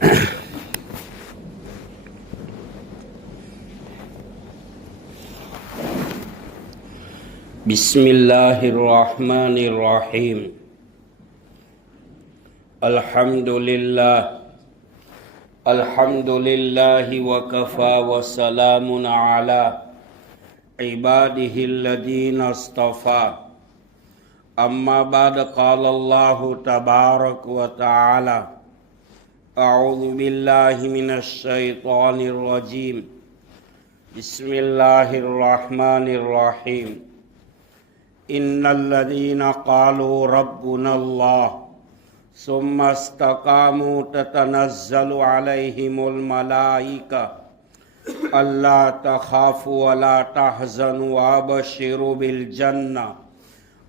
بسم اللہ الرحمن الرحیم الحمد للہ وکفا وسلام علی عباده الذین اصطفى اما بعد قال اللہ تبارک وتعالی اعوذ باللہ من الشیطان الرجیم بسم اللہ الرحمن الرحیم ان الذين قالوا ربنا الله ثم استقاموا تتنزل عليهم الملائكة الا تخافوا ولا تحزنوا وابشروا بالجنة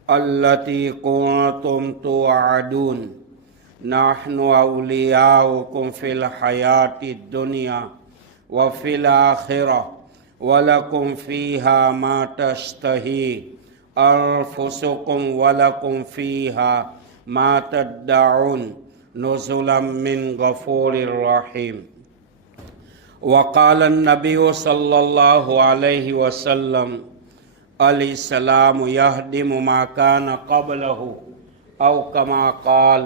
التي كنتم توعدون نحن أولياؤكم في الحياة الدنيا وفي الآخرة ولكم فيها ما تشتهي انفسکم ولکم فیہا ما تدعون نزلا من غفور رحیم وقال النبی صلی اللہ علیہ وسلم الاسلام یہدم ما کان قبلہ او کما قال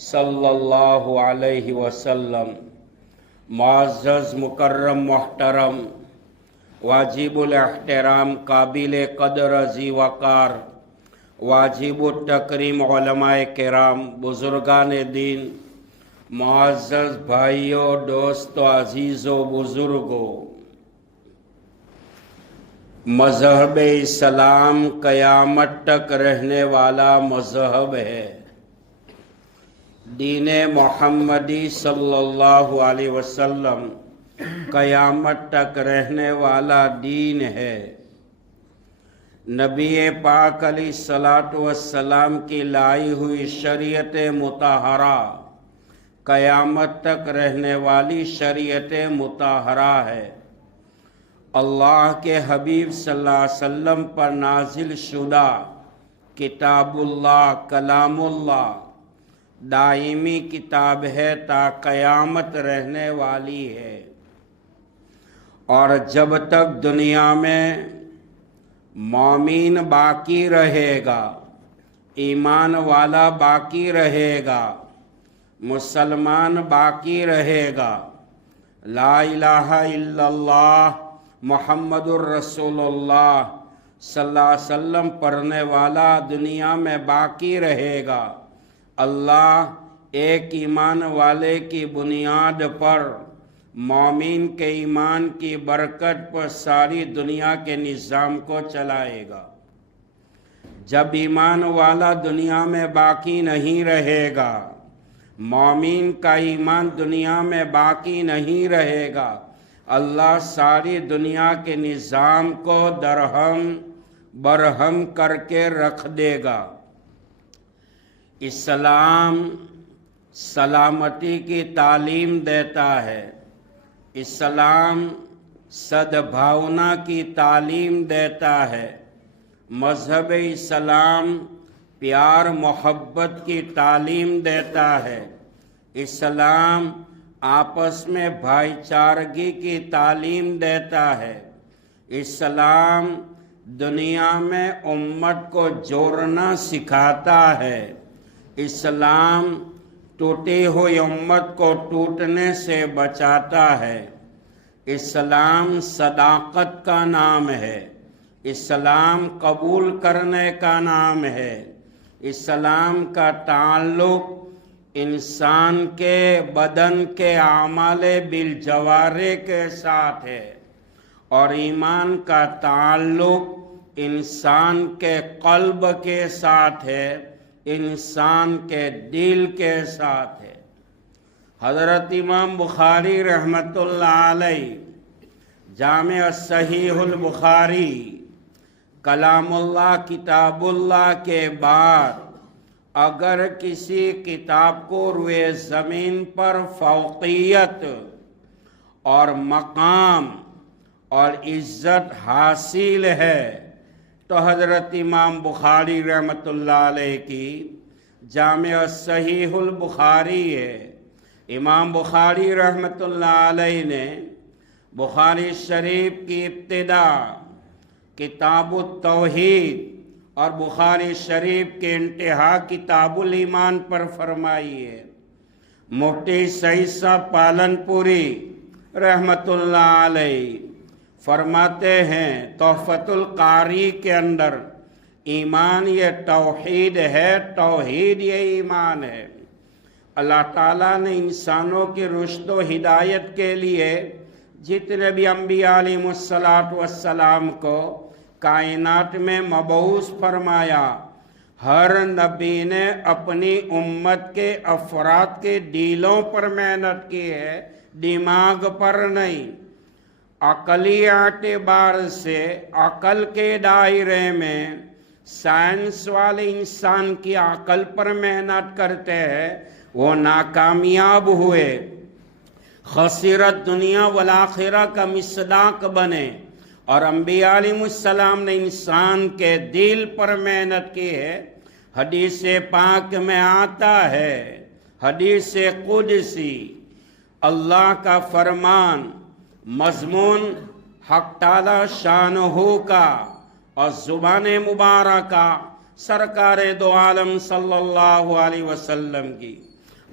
صلی اللہ علیہ وسلم۔ معزز مکرم محترم واجب الاحترام قابل قدر ذی وقار واجب التکریم علماء کرام بزرگان دین معزز بھائیوں دوستو عزیزو بزرگو، مذہب اسلام قیامت تک رہنے والا مذہب ہے۔ دین محمدی صلی اللہ علیہ وسلم قیامت تک رہنے والا دین ہے۔ نبی پاک علیہ الصلاۃ والسلام کی لائی ہوئی شریعت مطہرہ قیامت تک رہنے والی شریعت مطہرہ ہے۔ اللہ کے حبیب صلی اللہ علیہ وسلم پر نازل شدہ کتاب اللہ کلام اللہ دائمی کتاب ہے تا قیامت رہنے والی ہے، اور جب تک دنیا میں مومن باقی رہے گا، ایمان والا باقی رہے گا، مسلمان باقی رہے گا، لا الہ الا اللہ محمد الرسول اللہ صلی اللہ علیہ وسلم پڑھنے والا دنیا میں باقی رہے گا، اللہ ایک ایمان والے کی بنیاد پر مومن کے ایمان کی برکت پر ساری دنیا کے نظام کو چلائے گا۔ جب ایمان والا دنیا میں باقی نہیں رہے گا، مومن کا ایمان دنیا میں باقی نہیں رہے گا، اللہ ساری دنیا کے نظام کو درہم برہم کر کے رکھ دے گا۔ اسلام سلامتی کی تعلیم دیتا ہے، اسلام صدبھاونا کی تعلیم دیتا ہے، مذہب اسلام پیار محبت کی تعلیم دیتا ہے، اسلام آپس میں بھائی چارگی کی تعلیم دیتا ہے، اسلام دنیا میں امت کو جوڑنا سکھاتا ہے، اسلام ٹوٹی ہوئی امت کو ٹوٹنے سے بچاتا ہے، اسلام صداقت کا نام ہے، اسلام قبول کرنے کا نام ہے، اسلام کا تعلق انسان کے بدن کے اعمال بالجوارح کے ساتھ ہے، اور ایمان کا تعلق انسان کے قلب کے ساتھ ہے، انسان کے دل کے ساتھ ہے۔ حضرت امام بخاری رحمۃ اللہ علیہ جامع صحیح البخاری کلام اللہ کتاب اللہ کے بعد اگر کسی کتاب کو روئے زمین پر فوقیت اور مقام اور عزت حاصل ہے تو حضرت امام بخاری رحمۃ اللہ علیہ کی جامع صحیح البخاری ہے، امام بخاری رحمۃ اللہ علیہ نے بخاری شریف کی ابتدا کتاب التوحید اور بخاری شریف کے انتہا کتاب الایمان پر فرمائی ہے۔ مفتی سعید صاحب پالن پوری رحمۃ اللہ علیہ فرماتے ہیں تحفۃ القاری کے اندر ایمان یہ توحید ہے، توحید یہ ایمان ہے۔ اللہ تعالیٰ نے انسانوں کی رشد و ہدایت کے لیے جتنے بھی انبیاء علیہ السلام کو کائنات میں مبعوث فرمایا، ہر نبی نے اپنی امت کے افراد کے دلوں پر محنت کی ہے، دماغ پر نہیں۔ عقلی اعتبار سے عقل کے دائرے میں سائنس والے انسان کی عقل پر محنت کرتے ہیں، وہ ناکامیاب ہوئے، خسرت دنیا والآخرہ کا مصداق بنے۔ اور انبیاء علیہ السلام نے انسان کے دل پر محنت کی ہے۔ حدیث پاک میں آتا ہے، حدیث قدسی، اللہ کا فرمان، مضمون حق تعالی شانہ کا اور زبان مبارکہ سرکار دو عالم صلی اللہ علیہ وسلم کی۔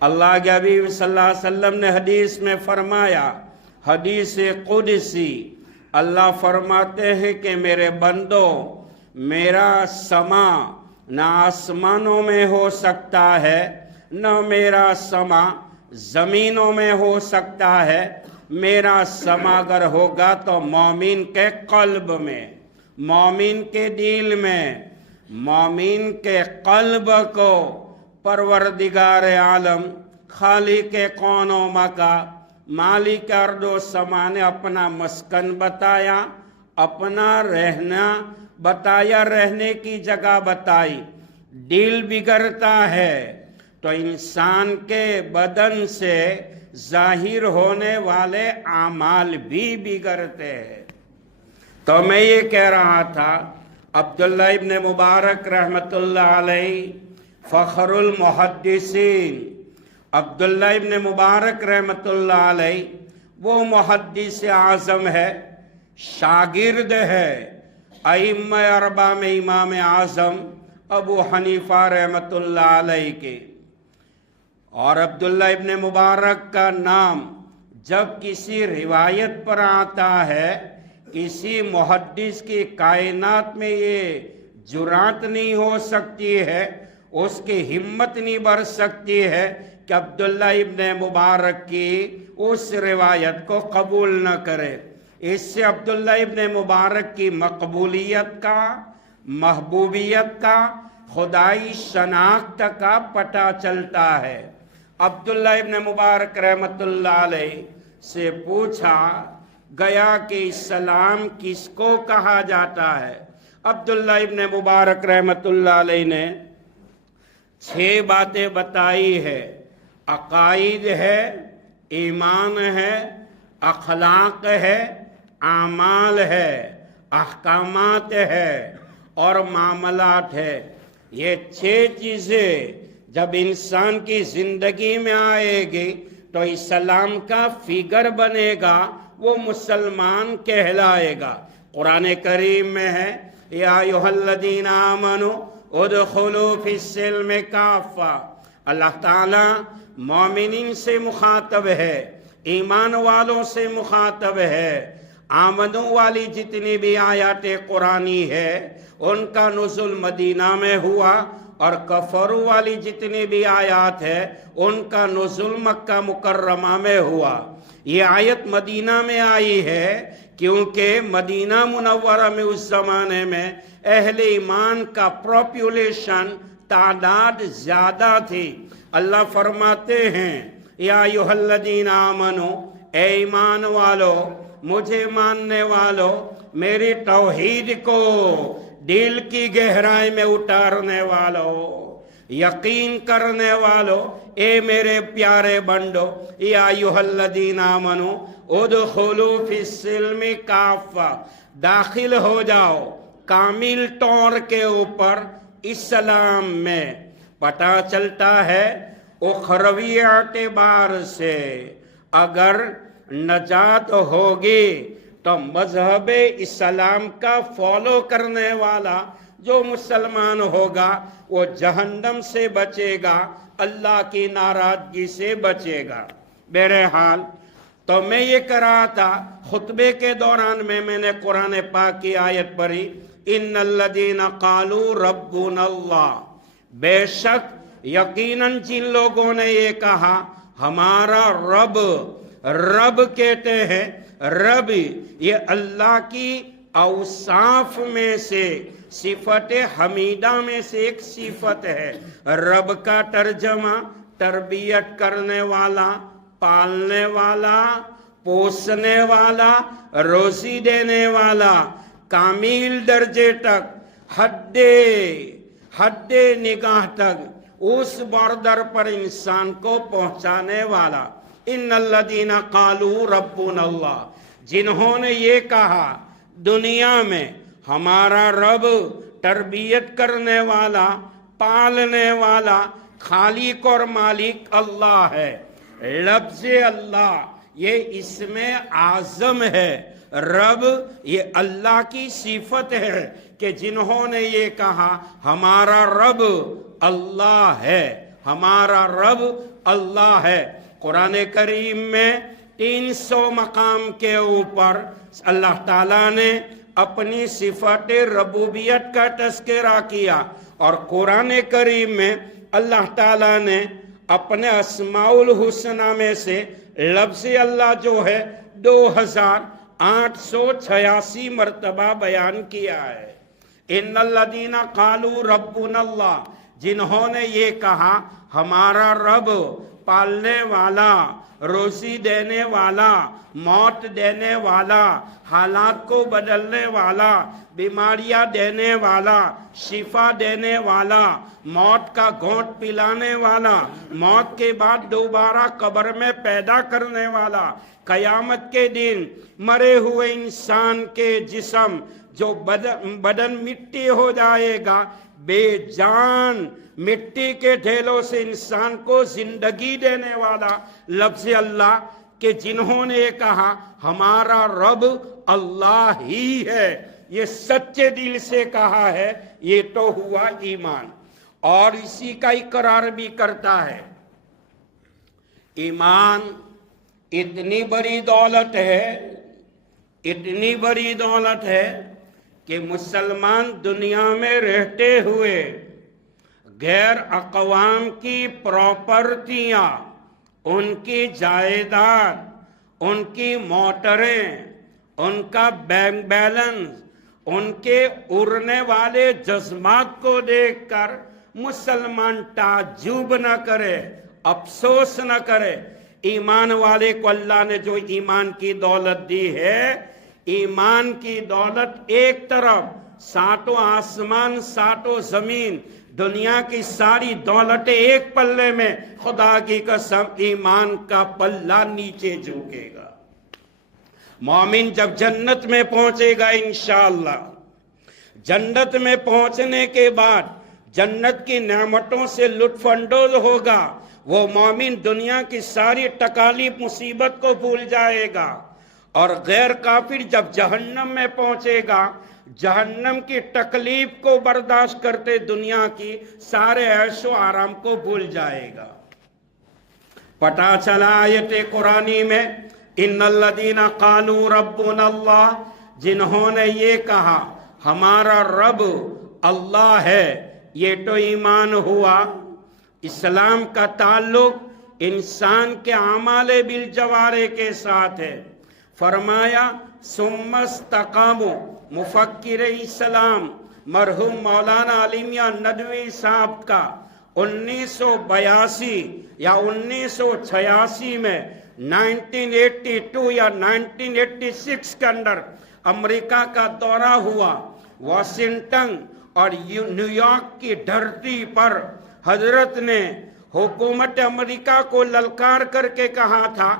اللہ کے حبیب صلی اللہ علیہ وسلم نے حدیث میں فرمایا، حدیث قدسی، اللہ فرماتے ہیں کہ میرے بندو، میرا سما نہ آسمانوں میں ہو سکتا ہے، نہ میرا سما زمینوں میں ہو سکتا ہے۔ میرا سما اگر ہوگا تو مومن کے قلب میں، مومن کے دل میں، مومن کے قلب کو پروردگار عالم خالق کون و مکان مالک ارض و سما نے اپنا مسکن بتایا، اپنا رہنا بتایا، رہنے کی جگہ بتائی۔ دل بگڑتا ہے تو انسان کے بدن سے ظاہر ہونے والے اعمال بھی بگڑتے ہیں۔ تو میں یہ کہہ رہا تھا، عبداللہ ابن مبارک رحمۃ اللہ علیہ فخر المحدثین، عبداللہ ابن مبارک رحمۃ اللہ علیہ وہ محدث اعظم ہے، شاگرد ہے ائمہ اربعہ میں امام اعظم ابو حنیفہ رحمۃ اللہ علیہ کے۔ اور عبداللہ ابن مبارک کا نام جب کسی روایت پر آتا ہے، کسی محدث کی کائنات میں یہ جرات نہیں ہو سکتی ہے، اس کی ہمت نہیں بڑھ سکتی ہے کہ عبداللہ ابن مبارک کی اس روایت کو قبول نہ کرے۔ اس سے عبداللہ ابن مبارک کی مقبولیت کا، محبوبیت کا، خدائی شناخت کا پتہ چلتا ہے۔ عبداللہ ابن مبارک رحمۃ اللہ علیہ سے پوچھا گیا کہ اسلام کس کو کہا جاتا ہے؟ عبداللہ ابن مبارک رحمۃ اللہ علیہ نے 6 باتیں بتائی ہے۔ عقائد ہے، ایمان ہے، اخلاق ہے، اعمال ہے، احکامات ہے اور معاملات ہے۔ یہ 6 چیزیں جب انسان کی زندگی میں آئے گی تو اسلام کا فگر بنے گا، وہ مسلمان کہلائے گا۔ قرآن کریم میں ہے، یا ایھا الذین آمنوا ادخلوا فی السلم کافہ۔ اللہ تعالیٰ مومنین سے مخاطب ہے، ایمان والوں سے مخاطب ہے۔ آمنو والی جتنی بھی آیات قرآنی ہے ان کا نزول مدینہ میں ہوا، اور کفرو والی جتنی بھی آیات ہے ان کا نزول مکہ مکرمہ میں ہوا۔ یہ آیت مدینہ میں آئی ہے کیونکہ مدینہ منورہ میں اس زمانے میں اہل ایمان کا پاپولیشن تعداد زیادہ تھی۔ اللہ فرماتے ہیں، یا ایھا الذین آمنو، اے ایمان والو، مجھے ماننے والو، میری توحید کو دل کی گہرائی میں اتارنے والو، یقین کرنے والو، اے میرے پیارے بندو، یا ایھا الذین آمنو ادخلوا فی السلم کافہ، داخل ہو جاؤ کامل طور کے اوپر اسلام میں۔ پتہ چلتا ہے اخروی اعتبار سے اگر نجات ہوگی تو مذہب اسلام کا فالو کرنے والا جو مسلمان ہوگا وہ جہنم سے بچے گا، اللہ کی ناراضگی سے بچے گا۔ بہرحال تو میں یہ کر رہا تھا خطبے کے دوران میں نے قرآن پاک کی آیت پڑھی، ان الذین قالوا ربنا اللہ، بے شک یقیناً جن لوگوں نے یہ کہا ہمارا رب، رب کہتے ہیں، رب یہ اللہ کی اوصاف میں سے، صفت حمیدہ میں سے ایک صفت ہے۔ رب کا ترجمہ تربیت کرنے والا، پالنے والا، پوسنے والا، روزی دینے والا، کامل درجے تک، حد نگاہ تک اس بردر پر انسان کو پہنچانے والا۔ ان الذین قالوا ربنا اللہ، جنہوں نے یہ کہا دنیا میں ہمارا رب تربیت کرنے والا، پالنے والا، خالق اور مالک اللہ ہے۔ لفظ اللہ یہ اسم اعظم ہے، رب یہ اللہ کی صفت ہے کہ جنہوں نے یہ کہا ہمارا رب اللہ ہے، ہمارا رب اللہ ہے۔ قرآن کریم میں 300 مقام کے اوپر اللہ تعالیٰ نے اپنی صفت ربوبیت کا تذکرہ کیا، اور قرآن کریم میں اللہ تعالیٰ نے اپنے اسماء الحسنہ میں سے لفظ اللہ جو ہے 2886 مرتبہ بیان کیا ہے۔ ان الذین قالوا ربنا اللہ، جنہوں نے یہ کہا ہمارا رب پالنے والا، روزی دینے والا، موت دینے والا، حالات کو بدلنے والا، بیماریاں دینے والا، شفا دینے والا، موت کا گھونٹ پلانے والا، موت کے بعد دوبارہ قبر میں پیدا کرنے والا، قیامت کے دن مرے ہوئے انسان کے جسم جو بدن مٹی ہو جائے گا، بے جان مٹی کے ڈھیلوں سے انسان کو زندگی دینے والا لفظ اللہ، کہ جنہوں نے یہ کہا ہمارا رب اللہ ہی ہے، یہ سچے دل سے کہا ہے، یہ تو ہوا ایمان، اور اسی کا اقرار بھی کرتا ہے۔ ایمان اتنی بڑی دولت ہے، اتنی بڑی دولت ہے کہ مسلمان دنیا میں رہتے ہوئے غیر اقوام کی پراپرٹیاں، ان کی جائیداد، ان کی موٹریں، ان کا بینک بیلنس، ان کے اڑنے والے جذبات کو دیکھ کر مسلمان تعجب نہ کرے، افسوس نہ کرے۔ ایمان والے کو اللہ نے جو ایمان کی دولت دی ہے، ایمان کی دولت ایک طرف، ساتوں آسمان ساتوں زمین، دنیا کی ساری دولتیں ایک پلے میں، خدا کی قسم ایمان کا پلہ نیچے جھکے گا۔ مومن جب جنت میں پہنچے گا انشاءاللہ، جنت میں پہنچنے کے بعد جنت کی نعمتوں سے لطف اندوز ہوگا، وہ مومن دنیا کی ساری تکالیف مصیبت کو بھول جائے گا، اور غیر کافر جب جہنم میں پہنچے گا، جہنم کی تکلیف کو برداشت کرتے دنیا کی سارے عیش و آرام کو بھول جائے گا۔ پتہ چلا آیت قرآنی میں ان الذین قالوا ربنا اللہ، جنہوں نے یہ کہا ہمارا رب اللہ ہے، یہ تو ایمان ہوا۔ اسلام کا تعلق انسان کے اعمال بالجوارح کے ساتھ ہے۔ فرمایا ثم استقاموا، مفکر اسلام مرحوم مولانا علی میاں ندوی صاحب کا 1982 یا 1986 میں 1982 یا 1986 کے اندر امریکہ کا دورہ ہوا۔ واشنگٹن اور نیو یارک کی دھرتی پر حضرت نے حکومت امریکہ کو للکار کر کے کہا تھا،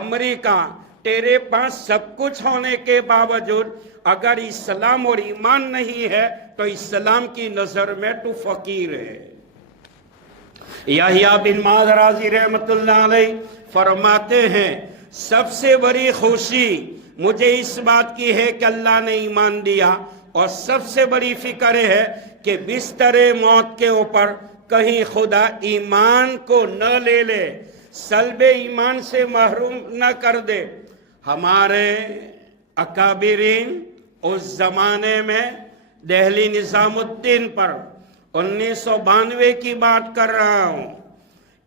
امریکہ تیرے پاس سب کچھ ہونے کے باوجود اگر اسلام اور ایمان نہیں ہے تو اسلام کی نظر میں تو فقیر ہے۔ یحییٰ بن معاذ رازی رحمت اللہ علیہ فرماتے ہیں سب سے بڑی خوشی مجھے اس بات کی ہے کہ اللہ نے ایمان دیا، اور سب سے بڑی فکر ہے کہ بستر موت کے اوپر کہیں خدا ایمان کو نہ لے لے، سلب ایمان سے محروم نہ کر دے۔ ہمارے اکابرین اس زمانے میں دہلی نظام الدین پر 1992 کی بات کر رہا ہوں،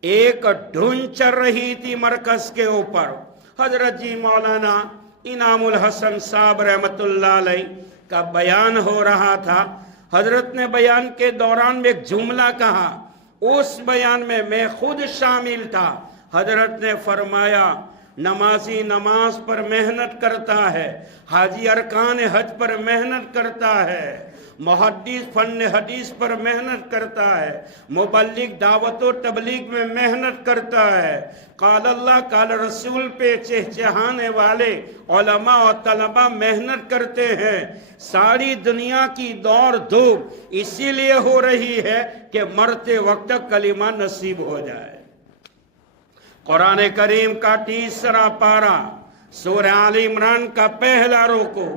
ایک دھن چل رہی تھی مرکز کے اوپر، حضرت جی مولانا انعام الحسن صاحب رحمت اللہ علیہ کا بیان ہو رہا تھا۔ حضرت نے بیان کے دوران میں ایک جملہ کہا، اس بیان میں میں خود شامل تھا۔ حضرت نے فرمایا نمازی نماز پر محنت کرتا ہے، حاجی ارکان حج پر محنت کرتا ہے، محدث فن حدیث پر محنت کرتا ہے، مبلغ دعوت و تبلیغ میں محنت کرتا ہے، قال اللہ قال رسول پہ چہچہانے والے علماء و طلباء محنت کرتے ہیں۔ ساری دنیا کی دور دھوپ اسی لیے ہو رہی ہے کہ مرتے وقت کلمہ نصیب ہو جائے۔ قرآن کریم کا 30واں پارہ سورہ آل عمران کا پہلا رکوع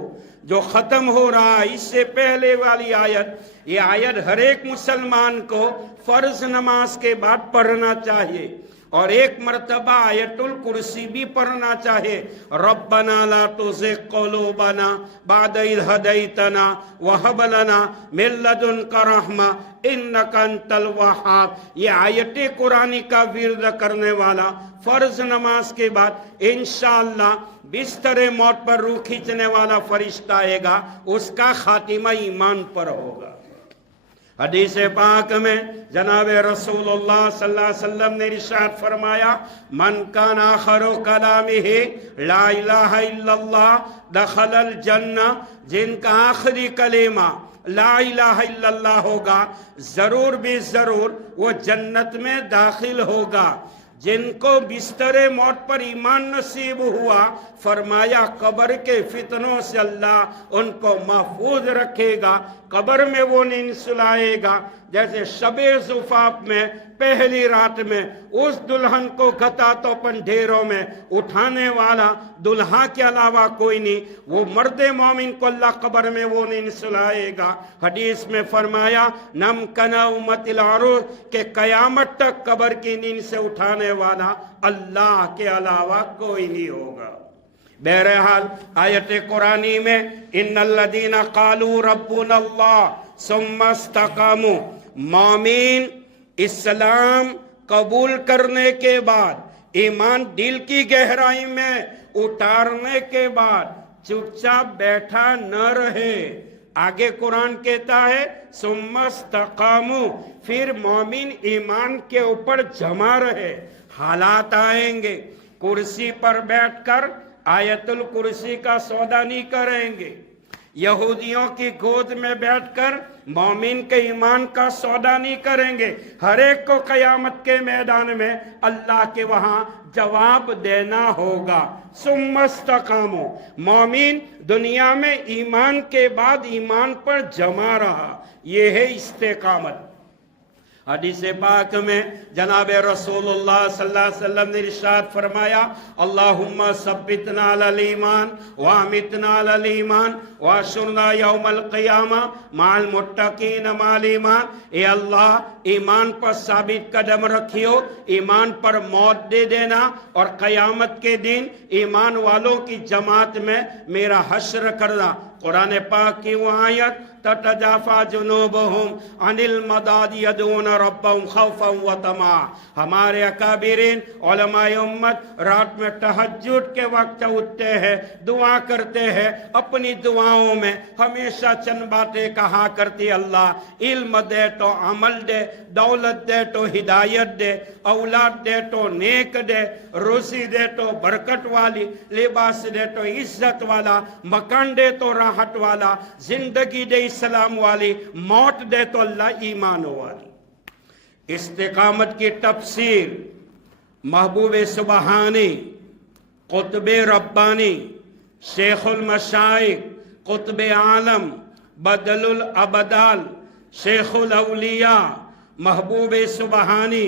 جو ختم ہو رہا ہے، اس سے پہلے والی آیت، یہ آیت ہر ایک مسلمان کو فرض نماز کے بعد پڑھنا چاہیے، اور ایک مرتبہ آیت الکرسی بھی پڑھنا چاہیے۔ ربنا لا تزغ قلوبنا بعد اذ ہدیتنا وہب لنا من لدنک رحمہ انک انت الوہاب۔ یہ آیت قرآنی کا ورد کرنے والا فرض نماز کے بعد انشاءاللہ بستر موت پر روح کھینچنے والا فرشتہ آئے گا، اس کا خاتمہ ایمان پر ہوگا۔ حدیث پاک میں جناب رسول اللہ صلی اللہ علیہ وسلم نے ارشاد فرمایا من کان آخر کلامہ لا الہ الا اللہ دخل الجنہ، جن کا آخری کلمہ لا الہ الا اللہ ہوگا ضرور بھی ضرور وہ جنت میں داخل ہوگا۔ جن کو بستر موت پر ایمان نصیب ہوا، فرمایا قبر کے فتنوں سے اللہ ان کو محفوظ رکھے گا، قبر میں وہ نہیں سلائے گا۔ جیسے شب زفاف میں پہلی رات میں اس دلہن کو گھتاتو پندھیروں میں اٹھانے والا دلہا کے علاوہ کوئی نہیں، وہ مرد مومن کو اللہ قبر میں وہ نہیں سلائے گا۔ حدیث میں فرمایا نم کنا امت العروض کہ قیامت تک قبر کی نیند سے اٹھانے والا اللہ کے علاوہ کوئی نہیں ہوگا۔ بہرحال آیت قرآنی میں ان الذین قالوا ربنا اللہ ثم استقاموا، مومن اسلام قبول کرنے کے بعد، ایمان دل کی گہرائی میں اتارنے کے بعد چپ چاپ بیٹھا نہ رہے۔ آگے قرآن کہتا ہے ثم استقاموا، پھر مومن ایمان کے اوپر جمع رہے۔ حالات آئیں گے، کرسی پر بیٹھ کر آیت الکرسی کا سودا نہیں کریں گے، یہودیوں کی گود میں بیٹھ کر مومن کے ایمان کا سودا نہیں کریں گے۔ ہر ایک کو قیامت کے میدان میں اللہ کے وہاں جواب دینا ہوگا۔ ثم استقاموا، مومن دنیا میں ایمان کے بعد ایمان پر جمع رہا، یہ ہے استقامت۔ حدیث پاک میں جناب رسول اللہ صلی اللہ علیہ وسلم نے ارشاد فرمایا اللہم ثبتنا علی الایمان وامتنا علی الایمان واشرنا یوم القیامہ مع المتقین مع الایمان۔ اے اللہ ایمان پر ثابت قدم رکھیو، ایمان پر موت دے دینا، اور قیامت کے دن ایمان والوں کی جماعت میں میرا حشر کرنا۔ قرآن پاک کی وہ آیت تتجافا جنوبہم عن المضاجع یدعون ربہم خوفا وطمعا، ہمارے اکابرین علماء امت رات میں تہجد کے وقت اٹھتے ہیں، دعا کرتے ہیں، اپنی دعاؤں میں ہمیشہ چند باتیں کہا کرتی، اللہ علم دے تو عمل دے، دولت دے تو ہدایت دے، اولاد دے تو نیک دے، روزی دے تو برکت والی، لباس دے تو عزت والا، مکان دے تو راحت والا، زندگی دے اسلام والی، موت دے تو اللہ ایمان والی۔ استقامت کی تفسیر محبوب سبحانی، قطب ربانی، شیخ المشائخ، قطب عالم، بدل الابدال، شیخ الاولیاء، محبوب سبحانی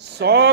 100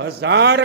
1000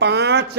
5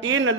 3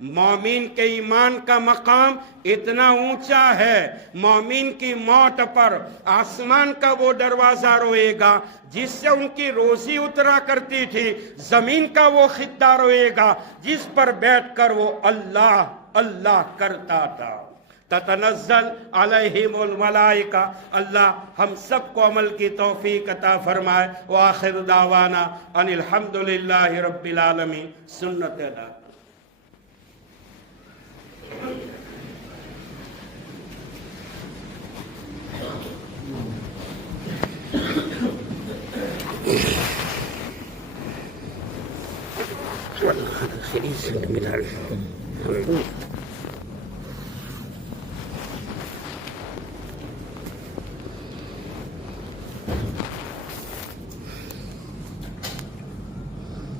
مومن کے ایمان کا مقام اتنا اونچا ہے، مومن کی موت پر آسمان کا وہ دروازہ روئے گا جس سے ان کی روزی اترا کرتی تھی، زمین کا وہ خطہ روئے گا جس پر بیٹھ کر وہ اللہ اللہ کرتا تھا۔ تتنزل علیہم الملائکہ، اللہ ہم سب کو عمل کی توفیق عطا فرمائے۔ وآخر دعوانا ان الحمدللہ رب العالمین۔ سنت ادا والله خير